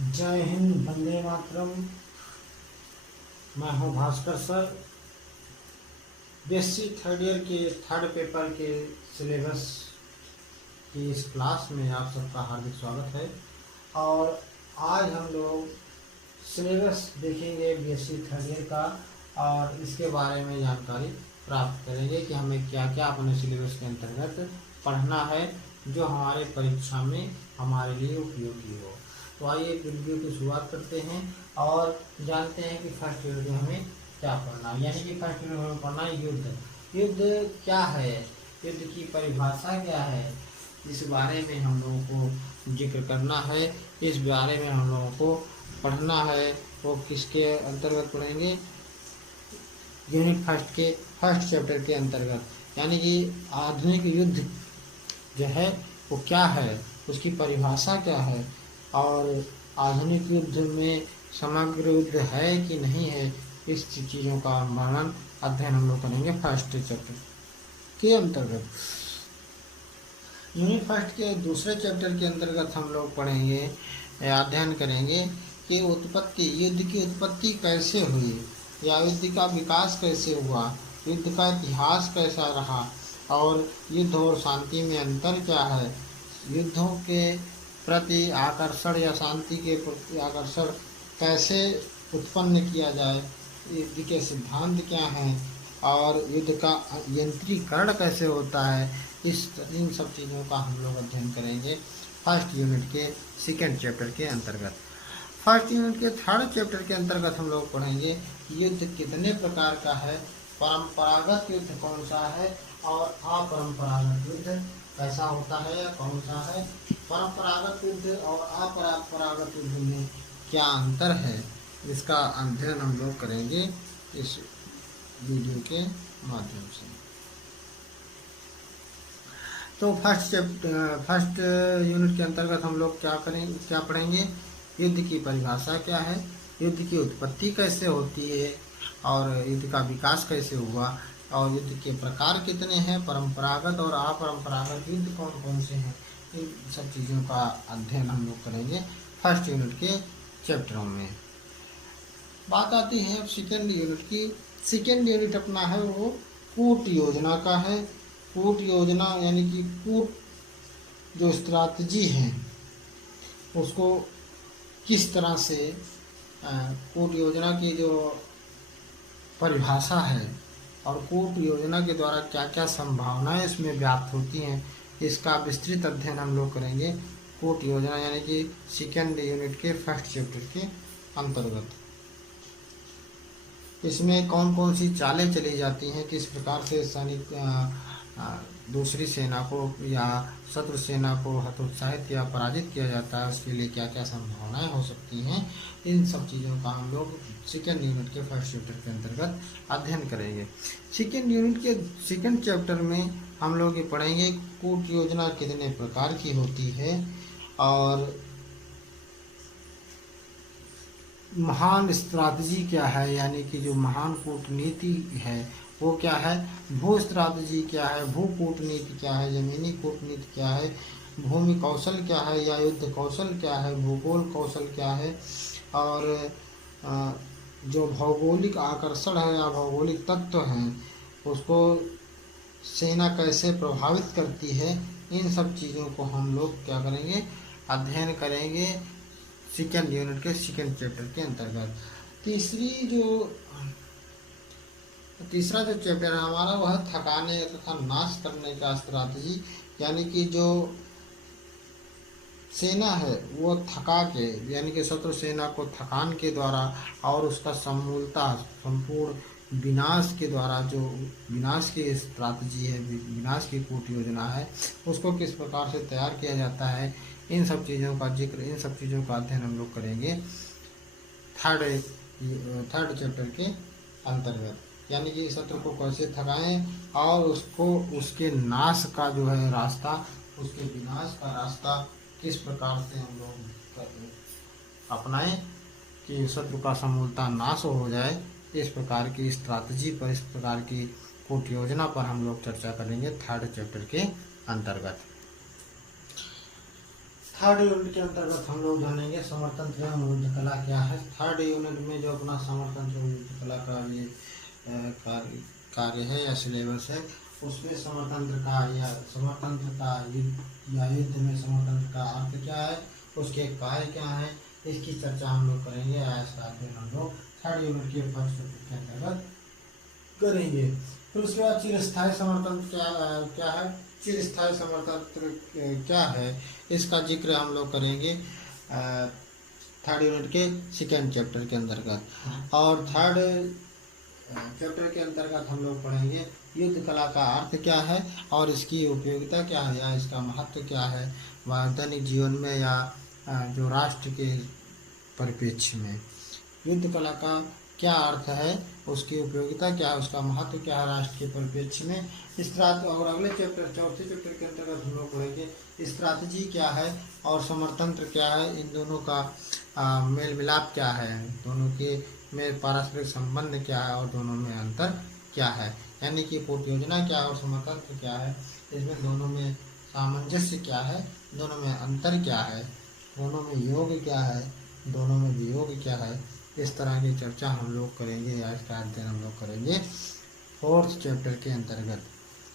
जय हिंद, वंदे मातरम। मैं हूं Bhaskar sir. BSc third year के थर्ड पेपर के सिलेबस की इस क्लास में आप सबका हार्दिक स्वागत है। और आज हम लोग सिलेबस देखेंगे बीएससी थर्ड ईयर का, और इसके बारे में जानकारी प्राप्त करेंगे कि हमें क्या क्या अपने सिलेबस के अंतर्गत पढ़ना है जो हमारे परीक्षा में हमारे लिए उपयोगी हो। तो आइए वीडियो की शुरुआत करते हैं और जानते हैं कि फर्स्ट यूनिट में हमें क्या पढ़ना है। यानी कि फर्स्ट यूनिट में हमें पढ़ना है युद्ध। युद्ध क्या है, युद्ध की परिभाषा क्या है, इस बारे में हम लोगों को जिक्र करना है। इस बारे में हम लोगों को पढ़ना है। वो किसके अंतर्गत पढ़ेंगे? यूनिट फर्स्ट के फर्स्ट चैप्टर के अंतर्गत। यानी कि आधुनिक युद्ध जो है वो क्या है, उसकी परिभाषा क्या है, और आधुनिक युद्ध में समग्र युद्ध है कि नहीं है, इस चीज़ों का वर्णन अध्ययन हम लोग करेंगे फर्स्ट चैप्टर के अंतर्गत। यूनिट फर्स्ट के दूसरे चैप्टर के अंतर्गत हम लोग पढ़ेंगे, अध्ययन करेंगे कि उत्पत्ति, युद्ध की उत्पत्ति कैसे हुई, या युद्ध का विकास कैसे हुआ, युद्ध का इतिहास कैसा रहा, और युद्ध और शांति में अंतर क्या है, युद्धों के प्रति आकर्षण या शांति के प्रति आकर्षण कैसे उत्पन्न किया जाए, युद्ध के सिद्धांत क्या हैं, और युद्ध का यंत्रीकरण कैसे होता है, इन सब चीज़ों का हम लोग अध्ययन करेंगे फर्स्ट यूनिट के सेकेंड चैप्टर के अंतर्गत। फर्स्ट यूनिट के थर्ड चैप्टर के अंतर्गत हम लोग पढ़ेंगे युद्ध कितने प्रकार का है, परंपरागत युद्ध कौन सा है, और अपरंपरागत युद्ध कैसा होता है या कौन सा है, परंपरागत युद्ध और अपरंपरागत युद्ध में क्या अंतर है, इसका अध्ययन हम लोग करेंगे इस वीडियो के माध्यम से। तो फर्स्ट यूनिट के अंतर्गत हम लोग क्या पढ़ेंगे? युद्ध की परिभाषा क्या है, युद्ध की उत्पत्ति कैसे होती है, और युद्ध का विकास कैसे हुआ, और युद्ध के प्रकार कितने हैं, परंपरागत और अपरंपरागत युद्ध कौन कौन से हैं, इन सब चीज़ों का अध्ययन हम लोग करेंगे फर्स्ट यूनिट के चैप्टरों में। बात आती है अब सेकेंड यूनिट की। सेकेंड यूनिट अपना है वो कूट योजना का है। कूट योजना यानी कि कूट जो स्ट्रैटेजी है उसको किस तरह से, कूट योजना की जो परिभाषा है और कूट योजना के द्वारा क्या क्या संभावनाएं इसमें व्याप्त होती हैं, इसका विस्तृत अध्ययन हम लोग करेंगे कूट योजना यानी कि सेकेंड यूनिट के फर्स्ट चैप्टर के अंतर्गत। इसमें कौन कौन सी चालें चली जाती हैं, किस प्रकार से सैनिक दूसरी सेना को या शत्रु सेना को हतोत्साहित या पराजित किया जाता है, उसके लिए क्या क्या संभावनाएं हो सकती हैं, इन सब चीज़ों का हम लोग सेकेंड यूनिट के फर्स्ट चैप्टर के अंतर्गत अध्ययन करेंगे। सेकेंड यूनिट के सेकेंड चैप्टर में हम लोग ये पढ़ेंगे कूट योजना कितने प्रकार की होती है, और महान स्ट्रैटेजी क्या है, यानी कि जो महान कूटनीति है वो क्या है, भू स्ट्रैटेजी क्या है, भू कूटनीति क्या है, जमीनी कूटनीति क्या है, भूमि कौशल क्या है या युद्ध कौशल क्या है, भूगोल कौशल क्या है, और जो भौगोलिक आकर्षण है या भौगोलिक तत्व हैं उसको सेना कैसे प्रभावित करती है, इन सब चीज़ों को हम लोग क्या करेंगे, अध्ययन करेंगे सेकेंड यूनिट के सेकेंड चैप्टर के अंतर्गत। तीसरा जो चैप्टर है हमारा वह थकाने तथा नाश करने का स्ट्रैटेजी, यानी कि जो सेना है वो थका के, यानी कि शत्रु सेना को थकान के द्वारा और उसका समूलता संपूर्ण विनाश के द्वारा, जो विनाश की स्ट्रैटेजी है, विनाश की कूट योजना है, उसको किस प्रकार से तैयार किया जाता है, इन सब चीज़ों का जिक्र, इन सब चीज़ों का अध्ययन हम लोग करेंगे थर्ड चैप्टर के अंतर्गत। यानी कि शत्रु को कैसे थकाएं और उसको उसके नाश का जो है रास्ता, उसके विनाश का रास्ता किस प्रकार से हम लोग अपनाएं कि शत्रु का समूलता नाश हो जाए, इस प्रकार की स्ट्रैटेजी पर, इस प्रकार की कूट योजना पर हम लोग चर्चा करेंगे थर्ड चैप्टर के अंतर्गत। थर्ड यूनिट के अंतर्गत हम लोग जानेंगे समरतंत्र एवं युद्ध कला क्या है। थर्ड यूनिट में जो अपना समरतंत्र एवं युद्ध कला का ये कार्य है या सिलेबस है, उसमें समरतंत्र का या समरतंत्र का युद्ध या युद्ध में समरतंत्र का अर्थ क्या है, उसके कार्य क्या है, इसकी चर्चा हम लोग करेंगे। आज का अध्ययन हम लोग थर्ड यूनिट के फर्स्ट टॉपिक के अंतर्गत करेंगे। फिर उसके बाद चिरस्थायी समरतंत्र क्या है, चिरस्थायी समरतंत्र क्या है, इसका जिक्र हम लोग करेंगे थर्ड यूनिट के सेकेंड चैप्टर के अंतर्गत। और थर्ड चैप्टर के अंतर्गत हम लोग पढ़ेंगे युद्ध कला का अर्थ क्या है और इसकी उपयोगिता क्या है या इसका महत्व क्या है दैनिक जीवन में या जो राष्ट्र के परिप्रेक्ष्य में। युद्ध कला का क्या अर्थ है, उसकी उपयोगिता क्या है, उसका महत्व क्या है राष्ट्र के परिप्रेक्ष्य में। और अगले चैप्टर चौथे चैप्टर के अंतर्गत हम लोग पढ़ेंगे स्ट्रैटेजी क्या है और समरतंत्र क्या है, इन दोनों का मेल मिलाप क्या है, दोनों के में पारस्परिक संबंध क्या है और दोनों में अंतर क्या है, यानी कि पूर्व योजना क्या है और समरतंत्र क्या है, इसमें दोनों में सामंजस्य क्या है, दोनों में अंतर क्या है, दोनों में योग क्या है, दोनों में वियोग क्या है। इस तरह की चर्चा हम लोग करेंगे। आज का अध्ययन हम लोग करेंगे फोर्थ चैप्टर के अंतर्गत।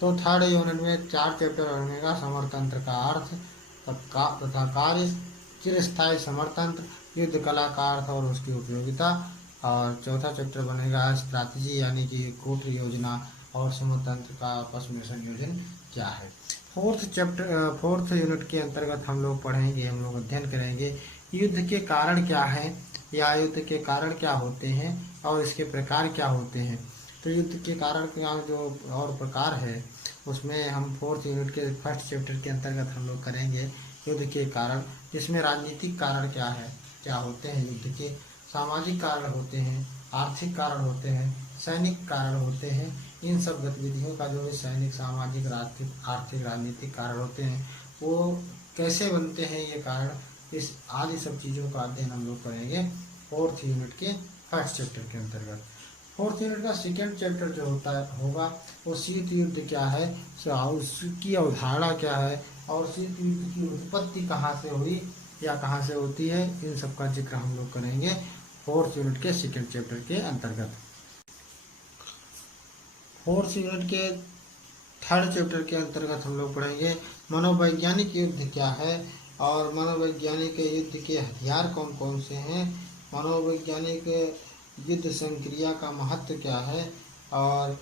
तो थर्ड यूनिट में 4 चैप्टर बनेगा, समरतंत्र का अर्थ तथा कार्य, चिरस्थायी समरतंत्र, युद्ध कला का अर्थ और उसकी उपयोगिता। और चौथा चैप्टर बनेगा स्ट्रैटेजी यानी कि कूट योजना और समरतंत्र का आपस में संयोजन क्या है। फोर्थ यूनिट के अंतर्गत हम लोग पढ़ेंगे, हम लोग अध्ययन करेंगे युद्ध के कारण क्या है या युद्ध के कारण क्या होते हैं और इसके प्रकार क्या होते हैं। तो युद्ध के कारण का जो और प्रकार है उसमें हम फोर्थ यूनिट के फर्स्ट चैप्टर के अंतर्गत हम लोग करेंगे युद्ध के कारण, जिसमें राजनीतिक कारण क्या है, क्या होते हैं युद्ध के, सामाजिक कारण होते हैं, आर्थिक कारण होते हैं, सैनिक कारण होते हैं। इन सब गतिविधियों का जो भी सैनिक, सामाजिक, आर्थिक, राजनीतिक कारण होते हैं वो कैसे बनते हैं ये कारण, इस आदि सब चीज़ों का अध्ययन हम लोग करेंगे फोर्थ यूनिट के फर्स्ट चैप्टर के अंतर्गत। फोर्थ यूनिट का सेकेंड चैप्टर जो होगा वो शीत युद्ध क्या है, उसकी अवधारणा क्या है और शीत युद्ध की उत्पत्ति कहाँ से हुई या कहाँ से होती है, इन सब का जिक्र हम लोग करेंगे फोर्थ यूनिट के सेकेंड चैप्टर के अंतर्गत। फोर्थ यूनिट के थर्ड चैप्टर के अंतर्गत हम लोग पढ़ेंगे मनोवैज्ञानिक युद्ध क्या है और मनोवैज्ञानिक युद्ध के हथियार कौन कौन से हैं, मनोवैज्ञानिक युद्ध संक्रिया का महत्व क्या है। और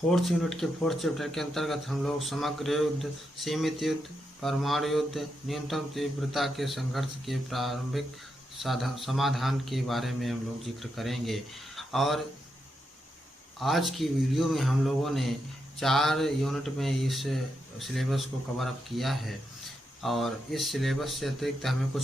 फोर्थ यूनिट के फोर्थ चैप्टर के अंतर्गत हम लोग समग्र युद्ध, सीमित युद्ध, परमाणु युद्ध, न्यूनतम तीव्रता के संघर्ष के प्रारंभिक समाधान के बारे में हम लोग जिक्र करेंगे। और आज की वीडियो में हम लोगों ने 4 यूनिट में इस सिलेबस को कवर अप किया है और इस सिलेबस से अतिरिक्त हमें कुछ